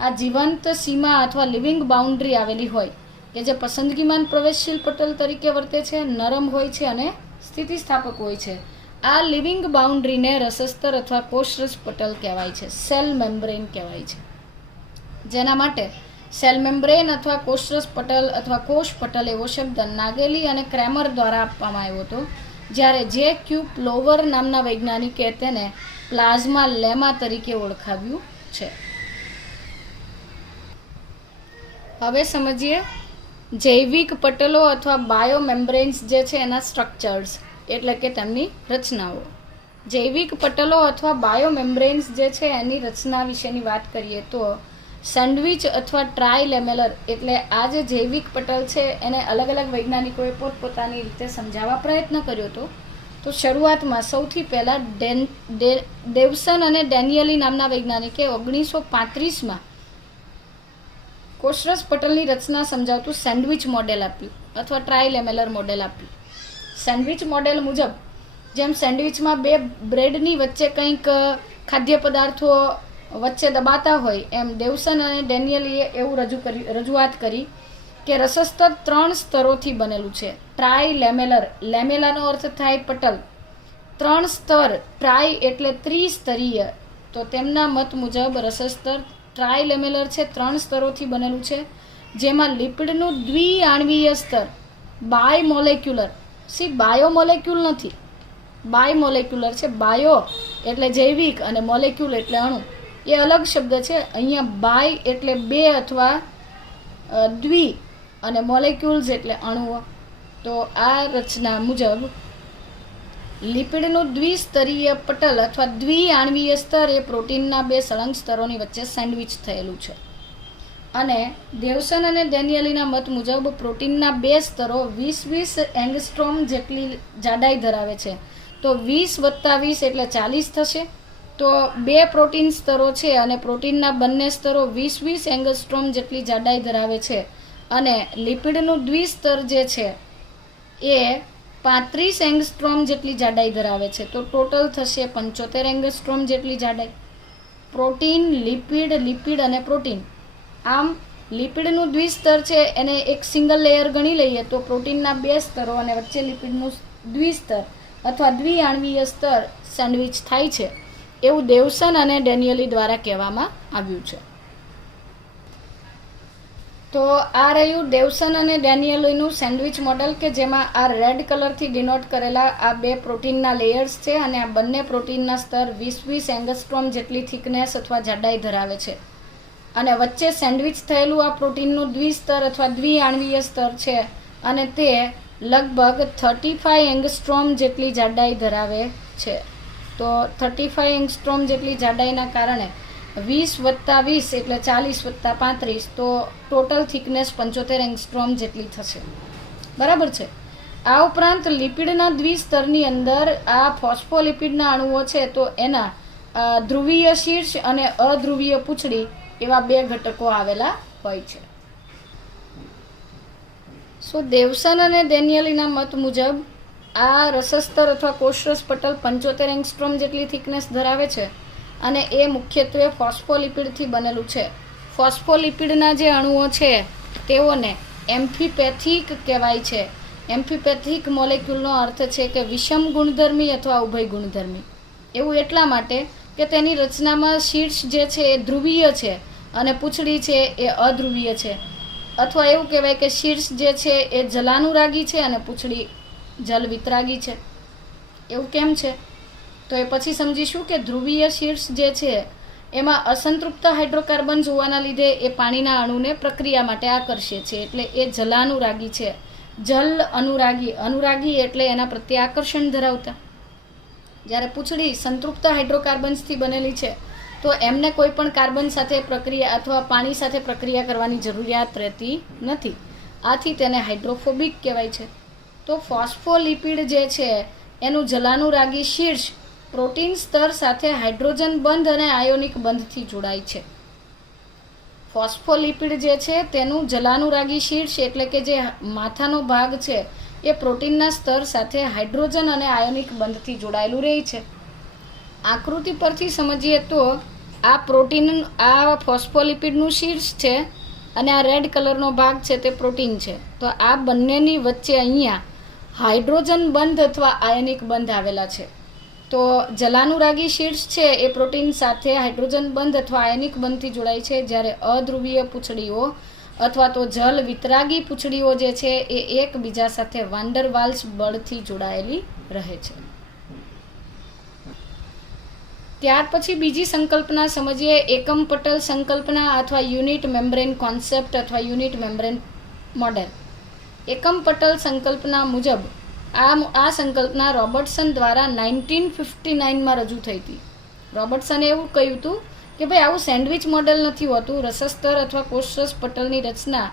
આ જીવંત સીમા અથવા લિવિંગ બાઉન્ડ્રી આવેલી હોય કે જે પસંદગીમાન પ્રવેશશીલ પટલ તરીકે વર્તે છે, નરમ હોય છે અને સ્થિતિસ્થાપક હોય છે. આ લિવિંગ બાઉન્ડ્રીને રસસ્તર અથવા કોષરસ પટલ કહેવાય છે, સેલ મેમ્બ્રેન કહેવાય છે. જેના માટે સેલ મેમ્બ્રેન અથવા કોષરસ પટલ અથવા કોષ પટલ એવો શબ્દ નાગેલી અને ક્રેમર દ્વારા આપવામાં આવ્યો હતો, જ્યારે જે ક્યુ પ્લોવર નામના વૈજ્ઞાનિકે તેને પ્લાઝ્મા લેમા તરીકે ઓળખાવ્યું છે. હવે સમજીએ જૈવિક પટલો અથવા બાયોમેમ્બ્રેન્સ જે છે એના સ્ટ્રક્ચર્સ, એટલે કે તેમની રચનાઓ. જૈવિક પટલો અથવા બાયોમેમ્બ્રેન્સ જે છે એની રચના વિશેની વાત કરીએ તો સેન્ડવિચ અથવા ટ્રાયલેમેલર, એટલે આ જે જૈવિક પટલ છે એને અલગ અલગ વૈજ્ઞાનિકોએ પોતપોતાની રીતે સમજાવવા પ્રયત્ન કર્યો હતો. તો શરૂઆતમાં સૌથી પહેલાં ડેવસન અને ડેનિયલી નામના વૈજ્ઞાનિકે 1935માં કોષરસ પટલની રચના સમજાવતું સેન્ડવિચ મોડેલ આપ્યું અથવા ટ્રાયલેમેલર મોડેલ આપ્યું. સેન્ડવિચ મોડેલ મુજબ જેમ સેન્ડવિચમાં બે બ્રેડની વચ્ચે કંઈક ખાદ્ય પદાર્થો વચ્ચે દબાતા હોય, એમ ડેવસન અને ડેનિયલીએ એવું રજૂઆત કરી કે રસસ્તર 3 સ્તરોથી બનેલું છે. ટ્રાયલેમેલર, લેમેલાનો અર્થ થાય પટલ, 3 સ્તર, ટ્રાય એટલે ત્રિસ્તરીય. તો તેમના મત મુજબ રસસ્તર ટ્રાયલેમેલર છે, 3 સ્તરોથી બનેલું છે, જેમાં લિપિડનું દ્વિઆણ્વીય સ્તર બાયમોલેક્યુલર, બાયોમોલેક્યુલ નથી, બાયમોલેક્યુલર છે. બાયો એટલે જૈવિક અને મોલેક્યુલ એટલે અણુ, એ અલગ શબ્દ છે. અહીંયા બાય એટલે 2 અથવા દ્વિ અને મોલેક્યુલ્સ એટલે અણુઓ. તો આ રચના મુજબ લિપિડનું દ્વિસ્તરીય પટલ અથવા દ્વિઆણવીય સ્તર એ પ્રોટીનના બે સળંગ સ્તરોની વચ્ચે સેન્ડવિચ થયેલું છે. અને દેવસન અને ડેનિયલીના મત મુજબ પ્રોટીનના બે સ્તરો 20 એંગસ્ટ્રોમ જેટલી જાડાઈ ધરાવે છે. તો 20 + 20 એટલે 40 થશે. તો બે પ્રોટીન સ્તરો છે અને પ્રોટીનના બંને સ્તરો 20 એંગસ્ટ્રોમ જેટલી જાડાઈ ધરાવે છે. અને લિપિડનું દ્વિસ્તર જે છે એ 35 એંગસ્ટ્રોમ જેટલી જાડાઈ ધરાવે છે. તો ટોટલ થશે 75 એંગસ્ટ્રોમ જેટલી જાડાઈ. પ્રોટીન, લિપિડ અને પ્રોટીન. આમ લિપિડનું દ્વિસ્તર છે એને એક સિંગલ લેયર ગણી લઈએ તો પ્રોટીનના બે સ્તરો અને વચ્ચે લિપિડનું દ્વિસ્તર અથવા દ્વિઆણવીય સ્તર સેન્ડવિચ થાય છે એવું દેવસન અને ડેનિયલી દ્વારા કહેવામાં આવ્યું છે. તો આ રહ્યું દેવસન અને ડેનિયલીનું સેન્ડવિચ મોડલ કે જેમાં આ રેડ કલરથી ડિનોટ કરેલા આ બે પ્રોટીનના લેયર્સ છે અને આ બંને પ્રોટીનના સ્તર 20 એંગસ્ટ્રોમ જેટલી થિકનેસ અથવા જાડાઈ ધરાવે છે. અને વચ્ચે સેન્ડવિચ થયેલું આ પ્રોટીનનું દ્વિસ્તર અથવા દ્વિઆણવીય સ્તર છે અને તે લગભગ 35 એંગસ્ટ્રોમ જેટલી જાડાઈ ધરાવે છે. તો 35 એંગસ્ટ્રોમ જેટલી જાડાઈના કારણે 20 + 20 એટલે 40 + 35 તો ટોટલ થિકનેસ 75 એંગસ્ટ્રોમ જેટલી થશે. બરાબર છે. આ ઉપરાંત લિપિડના દ્વિસ્તરની અંદર આ ફોસ્ફોલિપિડના અણુઓ છે તો એના ધ્રુવીય શીર્ષ અને અધ્રુવીય પૂંછડી એવા બે ઘટકો આવેલા હોય છે. દેવસન અને ડેનિયલીના મત મુજબ આ રસસ્તર અથવા કોષરસ પટલ 75 એંગસ્ટ્રોમ જેટલી થિકનેસ ધરાવે છે અને એ મુખ્યત્વે ફોસ્ફોલિપિડથી બનેલું છે. ફોસ્ફોલિપિડના જે અણુઓ છે તેઓને એમ્ફીપેથિક કહેવાય છે. એમ્ફીપેથિક મોલેક્યુલનો અર્થ છે કે વિષમ ગુણધર્મી અથવા ઉભય ગુણધર્મી. એવું એટલા માટે કે તેની રચનામાં શીર્ષ જે છે એ ધ્રુવીય છે અને પૂંછડી છે એ અધ્રુવીય છે. અથવા એવું કહેવાય કે શીર્ષ જે છે એ જલાનુરાગી છે અને પૂંછડી જલ વિતરાગી છે. એવું કેમ છે? તો એ પછી સમજીશું કે ધ્રુવીય શીર્ષ જે છે એમાં અસંતૃપ્ત હાઇડ્રોકાર્બન્સ હોવાના લીધે એ પાણીના અણુને પ્રક્રિયા માટે આકર્ષે છે એટલે એ જલાનુરાગી છે. જલ અનુરાગી એટલે એના પ્રત્યે આકર્ષણ ધરાવતા. જ્યારે પૂંછડી સંતૃપ્ત હાઇડ્રોકાર્બન્સથી બનેલી છે તો એમને કોઈ પણ કાર્બન સાથે પ્રક્રિયા અથવા પાણી સાથે પ્રક્રિયા કરવાની જરૂરિયાત રહેતી નથી. આથી તેને હાઇડ્રોફોબિક કહેવાય છે. તો ફોસ્ફોલિપિડ જે છે એનું જલાનુરાગી શીર્ષ પ્રોટીન સ્તર સાથે હાઇડ્રોજન બંધ અને આયોનિક બંધથી જોડાય છે. ફોસ્ફોલિપિડ જે છે તેનું જલાનુરાગી શીર્ષ એટલે કે જે માથાનો ભાગ છે એ પ્રોટીનના સ્તર સાથે હાઇડ્રોજન અને આયોનિક બંધથી જોડાયેલું રહે છે. આકૃતિ પરથી સમજીએ તો આ ફોસ્ફોલિપિડનું શીર્ષ છે અને આ રેડ કલરનો ભાગ છે તે પ્રોટીન છે. તો આ બંનેની વચ્ચે અહીંયા હાઇડ્રોજન બંધ અથવા આયનિક બંધ આવેલા છે. તો જલાનુરાગી શીર્ષ છે એ પ્રોટીન સાથે હાઇડ્રોજન બંધ અથવા આયનિક બંધથી જોડાય છે, જ્યારે અધ્રુવીય પૂંછડીઓ અથવા તો જલ વિતરાગી પૂંછડીઓ જે છે એ એકબીજા સાથે વાન્ડર વાલ્સ બળથી જોડાયેલી રહે છે. ત્યાર પછી બીજી સંકલ્પના સમજીએ એકમ પટલ સંકલ્પના અથવા યુનિટ મેમ્બ્રેન કોન્સેપ્ટ અથવા યુનિટ મેમ્બ્રેન મોડેલ. એકમ પટલ સંકલ્પના મુજબ આ સંકલ્પના રોબર્ટસન દ્વારા 1959માં રજૂ થઈ હતી. રોબર્ટસને એવું કહ્યું હતું કે ભાઈ આવું સેન્ડવિચ મોડેલ નથી હોતું. રસસ્તર અથવા કોષરસ પટલની રચના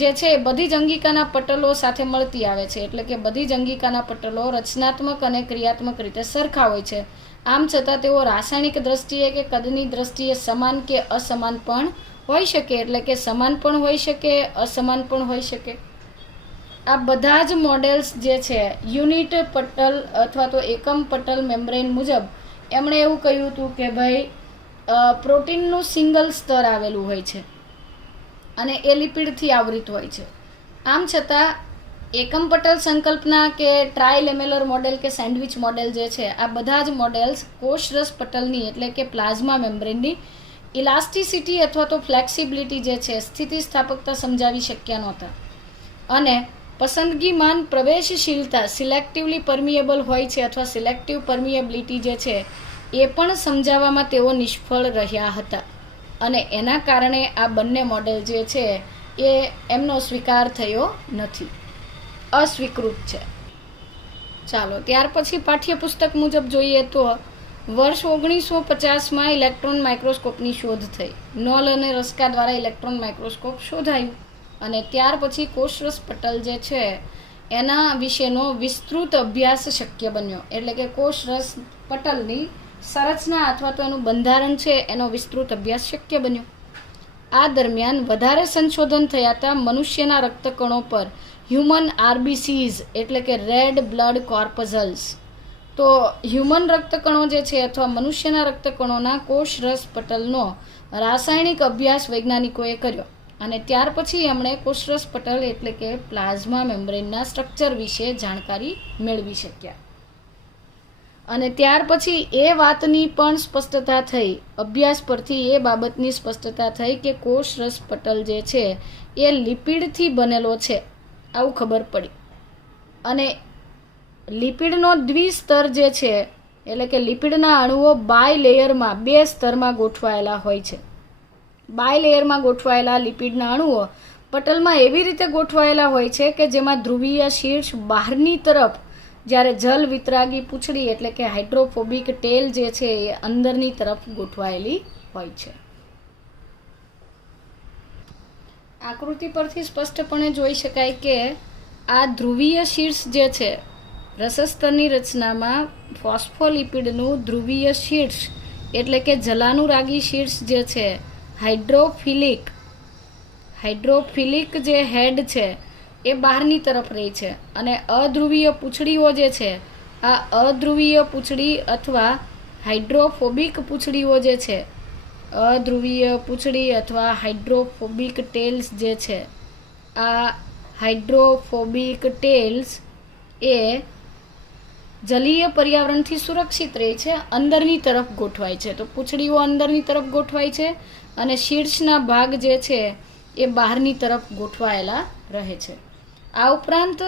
જે છે એ બધી જ અંગિકાના પટલો સાથે મળતી આવે છે. એટલે કે બધી જ અંગિકાના પટલો રચનાત્મક અને ક્રિયાત્મક રીતે સરખા હોય છે. આમ છતાં તેઓ રાસાયણિક દ્રષ્ટિએ કે કદની દ્રષ્ટિએ સમાન કે અસમાન પણ હોઈ શકે. એટલે કે સમાન પણ હોઈ શકે, અસમાન પણ હોઈ શકે. આ બધા જ મોડેલ્સ જે છે યુનિટ પટલ અથવા તો એકમ પટલ મેમ્બ્રેન મુજબ એમણે એવું કહ્યું હતું કે ભાઈ પ્રોટીનનું સિંગલ સ્તર આવેલું હોય છે અને એ લિપિડથી આવૃત હોય છે. આમ છતાં એકમ પટલ સંકલ્પના કે ટ્રાયલેમેલર મોડેલ કે સેન્ડવિચ મોડેલ જે છે આ બધા જ મોડેલ્સ કોષરસ પટલની એટલે કે પ્લાઝમા મેમ્બ્રેનની ઇલાસ્ટિસિટી અથવા તો ફ્લેક્સિબિલિટી જે છે સ્થિતિસ્થાપકતા સમજાવી શક્યા નહોતા. અને પસંદગીમાન પ્રવેશશીલતા સિલેક્ટિવલી પરમિએબલ હોય છે અથવા સિલેક્ટિવ પરમિએબિલિટી જે છે એ પણ સમજાવવામાં તેઓ નિષ્ફળ રહ્યા હતા. અને એના કારણે આ બંને મોડેલ જે છે એ એમનો સ્વીકાર થયો નથી, અસ્વીકૃત છે. ચાલો ત્યાર પછી પાઠ્યપુસ્તક મુજબ જોઈએ તો વર્ષ 1950માં ઇલેક્ટ્રોન માઇક્રોસ્કોપની શોધ થઈ. નોલ અને રસ્કા દ્વારા ઇલેક્ટ્રોન માઇક્રોસ્કોપ શોધાયું અને ત્યાર પછી કોષરસ પટલ જે છે એના વિશેનો વિસ્તૃત અભ્યાસ શક્ય બન્યો. એટલે કે કોષરસ પટલની સંરચના અથવા તો એનું બંધારણ છે એનો વિસ્તૃત અભ્યાસ શક્ય બન્યો. આ દરમિયાન વધારે સંશોધન થયા હતા મનુષ્યના રક્તકણો પર, હ્યુમન આરબીસીઝ એટલે કે રેડ બ્લડ કોર્પઝલ્સ. તો હ્યુમન રક્તકણો જે છે અથવા મનુષ્યના રક્તકણોના કોષરસ પટલનો રાસાયણિક અભ્યાસ વૈજ્ઞાનિકોએ કર્યો અને ત્યાર પછી એમણે કોષરસ પટલ એટલે કે પ્લાઝ્મા મેમ્બ્રેનના સ્ટ્રક્ચર વિશે જાણકારી મેળવી શક્યા. અને ત્યાર પછી એ વાતની પણ સ્પષ્ટતા થઈ, અભ્યાસ પરથી એ બાબતની સ્પષ્ટતા થઈ કે કોષરસ પટલ જે છે એ લિપિડથી બનેલો છે, આવું ખબર પડી. અને લિપિડનો દ્વિસ્તર જે છે એટલે કે લિપિડના અણુઓ બાય લેયરમાં 2 સ્તરમાં ગોઠવાયેલા હોય છે. બાય લેયરમાં ગોઠવાયેલા લિપિડના અણુઓ પટલમાં એવી રીતે ગોઠવાયેલા હોય છે કે જેમાં ધ્રુવીય શીર્ષ બહારની તરફ, જ્યારે જલ વિતરાગી પૂંછડી એટલે કે હાઇડ્રોફોબિક ટેલ જે છે એ અંદરની તરફ ગોઠવાયેલી હોય છે. આકૃતિ પરથી સ્પષ્ટપણે જોઈ શકાય કે આ ધ્રુવીય શીર્ષ જે છે રસસ્તરની રચનામાં ફોસ્ફોલિપિડનું ધ્રુવીય શીર્ષ એટલે કે જલાનુરાગી શીર્ષ જે છે હાઇડ્રોફિલિક જે હેડ છે એ બહારની તરફ રહી છે અને અધ્રુવીય પૂંછડીઓ જે છે આ અધ્રુવીય પૂંછડી અથવા હાઇડ્રોફોબિક પૂંછડીઓ જે છે, અધ્રુવીય પૂંછડી અથવા હાઇડ્રોફોબિક ટેલ્સ જે છે, આ હાઇડ્રોફોબિક ટેલ્સ એ જલીય પર્યાવરણથી સુરક્ષિત રહે છે, અંદરની તરફ ગોઠવાય છે. તો પૂંછડીઓ અંદરની તરફ ગોઠવાય છે અને શીર્ષના ભાગ જે છે એ બહારની તરફ ગોઠવાયેલા રહે છે. આ ઉપરાંત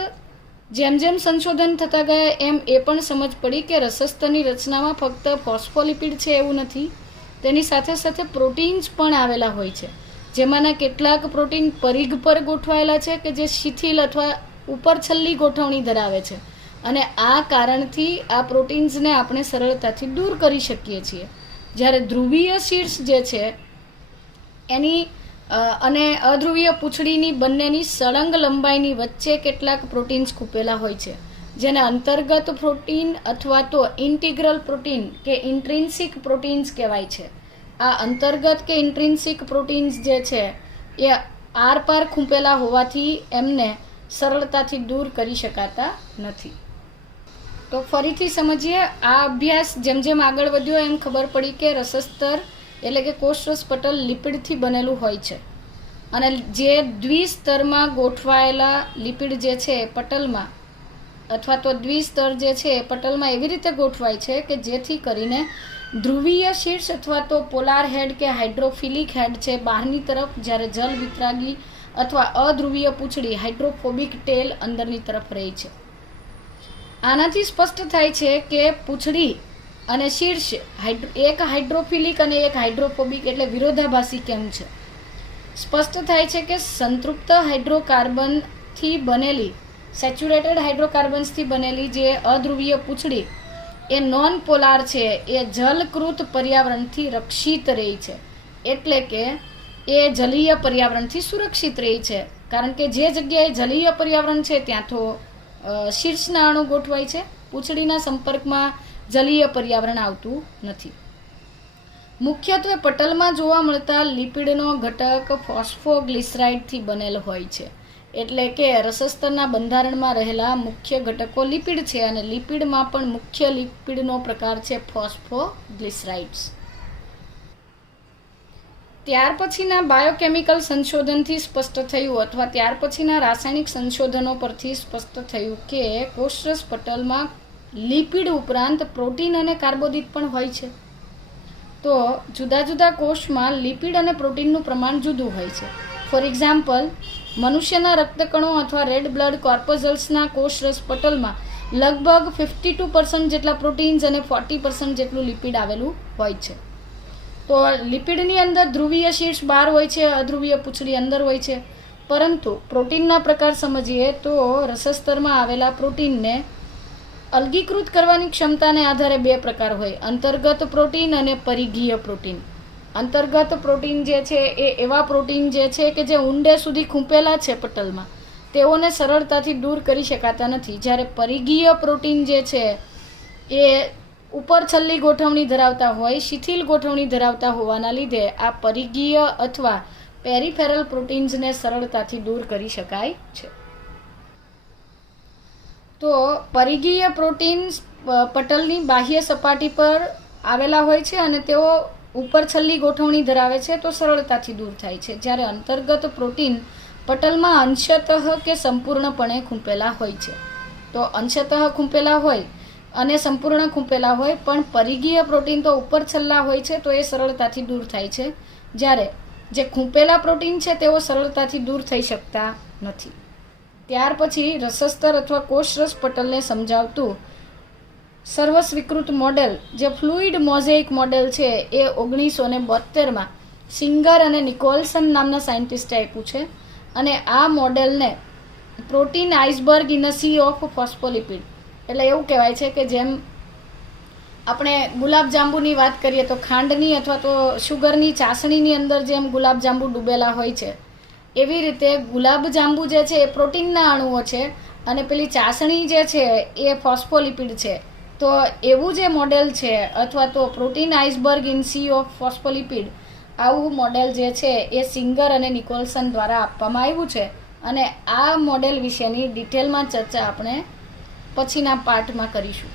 જેમ જેમ સંશોધન થતા ગયા એમ એ પણ સમજ પડી કે રસસ્તરની રચનામાં ફક્ત ફોસ્ફોલિપિડ છે એવું નથી, તેની સાથે સાથે પ્રોટીન્સ પણ આવેલા હોય છે, જેમાંના કેટલાક પ્રોટીન પરિઘ પર ગોઠવાયેલા છે કે જે શિથિલ અથવા ઉપર છલ્લી ગોઠવણી ધરાવે છે અને આ કારણથી આ પ્રોટીન્સને આપણે સરળતાથી દૂર કરી શકીએ છીએ. જ્યારે ધ્રુવીય શીર્ષ જે છે એની અને અધ્રુવીય પૂંછડીની બંનેની સળંગ લંબાઈની વચ્ચે કેટલાક પ્રોટીન્સ ખૂપેલા હોય છે, જેને અંતર્ગત પ્રોટીન અથવા તો ઇન્ટિગ્રલ પ્રોટીન કે ઇન્ટ્રિન્સિક પ્રોટીન્સ કહેવાય છે. આ અંતર્ગત કે ઇન્ટ્રિન્સિક પ્રોટીન્સ જે છે એ આરપાર ખૂંપેલા હોવાથી એમને સરળતાથી દૂર કરી શકાતા નથી. તો ફરીથી સમજીએ, આ અભ્યાસ જેમ જેમ આગળ વધ્યો એમ ખબર પડી કે રસસ્તર એટલે કે કોષરસ પટલ લિપિડથી બનેલું હોય છે અને જે દ્વિસ્તરમાં ગોઠવાયેલા લિપિડ જે છે પટલમાં અથવા તો દ્વિસ્તર જે છે પટલમાં એવી રીતે ગોઠવાય છે કે જેથી કરીને ધ્રુવીય શીર્ષ અથવા તો પોલાર હેડ કે હાઇડ્રોફિલિક હેડ છે બહારની તરફ, જ્યારે જલ વિતરાગી અથવા અધ્રુવીય પૂંછડી હાઇડ્રોફોબિક ટેલ અંદરની તરફ રહી છે. આનાથી સ્પષ્ટ થાય છે કે પૂંછડી અને શીર્ષ એક હાઇડ્રોફિલિક અને એક હાઇડ્રોફોબિક એટલે વિરોધાભાસી કેમ છે. સ્પષ્ટ થાય છે કે સંતૃપ્ત હાઇડ્રોકાર્બનથી બનેલી, સેચ્યુરેટેડ હાઇડ્રોકાર્બન્સથી બનેલી જે અધ્રુવીય પૂંછડી એ નોન પોલાર છે, એ જલકૃત પર્યાવરણથી રક્ષિત રહી છે. એટલે કે એ જલીય પર્યાવરણથી સુરક્ષિત રહી છે, કારણ કે જે જગ્યાએ જલીય પર્યાવરણ છે ત્યાં તો શીર્ષના અણુ ગોઠવાય છે, પૂંછડીના સંપર્કમાં જલીય પર્યાવરણ આવતું નથી. મુખ્યત્વે પટલમાં જોવા મળતા લિપિડનો ઘટક ફોસ્ફોગ્લિસરાઇડથી બનેલ હોય છે. એટલે કે રસસ્તરના બંધારણમાં રહેલા મુખ્ય ઘટકો લિપિડ છે અને લિપિડમાં પણ મુખ્ય લિપિડનો પ્રકાર છે ફોસ્ફોગ્લિસરાઇડ્સ. ત્યાર પછીના બાયોકેમિકલ સંશોધનથી સ્પષ્ટ થયું અથવા ત્યાર પછીના રાસાયણિક સંશોધનો પરથી સ્પષ્ટ થયું કે કોષરસ પટલમાં લિપિડ ઉપરાંત પ્રોટીન અને કાર્બોદિત પણ હોય છે. તો જુદા જુદા કોષમાં લિપિડ અને પ્રોટીનનું પ્રમાણ જુદું હોય છે. ફોર એક્ઝામ્પલ, મનુષ્યના રક્તકણો અથવા રેડ બ્લડ કોર્પઝલ્સના કોષરસ પટલમાં લગભગ 52% જેટલા પ્રોટીન્સ અને 40% જેટલું લિપિડ આવેલું હોય છે. તો લિપિડની અંદર ધ્રુવીય શીર્ષ બહાર હોય છે, અધ્રુવીય પૂંછડી અંદર હોય છે. પરંતુ પ્રોટીનના પ્રકાર સમજીએ તો રસસ્તરમાં આવેલા પ્રોટીનને અલગીકૃત કરવાની ક્ષમતાને આધારે બે પ્રકાર હોય, અંતર્ગત પ્રોટીન અને પરિઘીય પ્રોટીન. અંતર્ગત પ્રોટીન જે છે એ એવા પ્રોટીન જે છે કે જે ઊંડે સુધી ખૂંપેલા છે પટલમાં, તેઓને સરળતાથી દૂર કરી શકાતા નથી. જ્યારે પરિઘીય પ્રોટીન જે છે એ ઉપર છલ્લી ગોઠવણી ધરાવતા હોય, શિથિલ ગોઠવણી ધરાવતા હોવાના લીધે આ પરિઘીય અથવા પેરિફેરલ પ્રોટીન્સને સરળતાથી દૂર કરી શકાય છે. તો પરિઘીય પ્રોટીન્સ પટલની બાહ્ય સપાટી પર આવેલા હોય છે અને તેઓ ઉપર છલ્લી ગોઠવણી ધરાવે છે તો સરળતાથી દૂર થાય છે. જ્યારે અંતર્ગત પ્રોટીન પટલમાં અંશતઃ કે સંપૂર્ણપણે ખૂંપેલા હોય છે. તો અંશતઃ ખૂંપેલા હોય અને સંપૂર્ણ ખૂંપેલા હોય, પણ પરિઘીય પ્રોટીન તો ઉપર છલ્લા હોય છે તો એ સરળતાથી દૂર થાય છે. જ્યારે જે ખૂંપેલા પ્રોટીન છે તેઓ સરળતાથી દૂર થઈ શકતા નથી. ત્યાર પછી રસસ્તર અથવા કોષરસ પટલને સમજાવતું સર્વસ્વીકૃત મોડેલ જે ફ્લુઇડ મોઝેઇક મોડેલ છે એ 1972માં સિંગર અને નિકોલસન નામના સાયન્ટિસ્ટે આપ્યું છે. અને આ મોડેલને protein iceberg in a sea of phospholipid, એટલે એવું કહેવાય છે કે જેમ આપણે ગુલાબજાંબુની વાત કરીએ તો ખાંડની અથવા તો શુગરની ચાસણીની અંદર જેમ ગુલાબજાંબુ ડૂબેલા હોય છે, એવી રીતે ગુલાબજાંબુ જે છે એ પ્રોટીનના અણુઓ છે અને પેલી ચાસણી જે છે એ ફોસ્ફોલિપિડ છે. તો એવું જે મોડેલ છે અથવા તો protein iceberg in sea of phospholipid, આવું મોડેલ જે છે એ સિંગર અને નિકોલસન દ્વારા આપવામાં આવ્યું છે. અને આ મોડેલ વિશેની ડિટેલમાં ચર્ચા આપણે પછીના પાર્ટમાં કરીશું.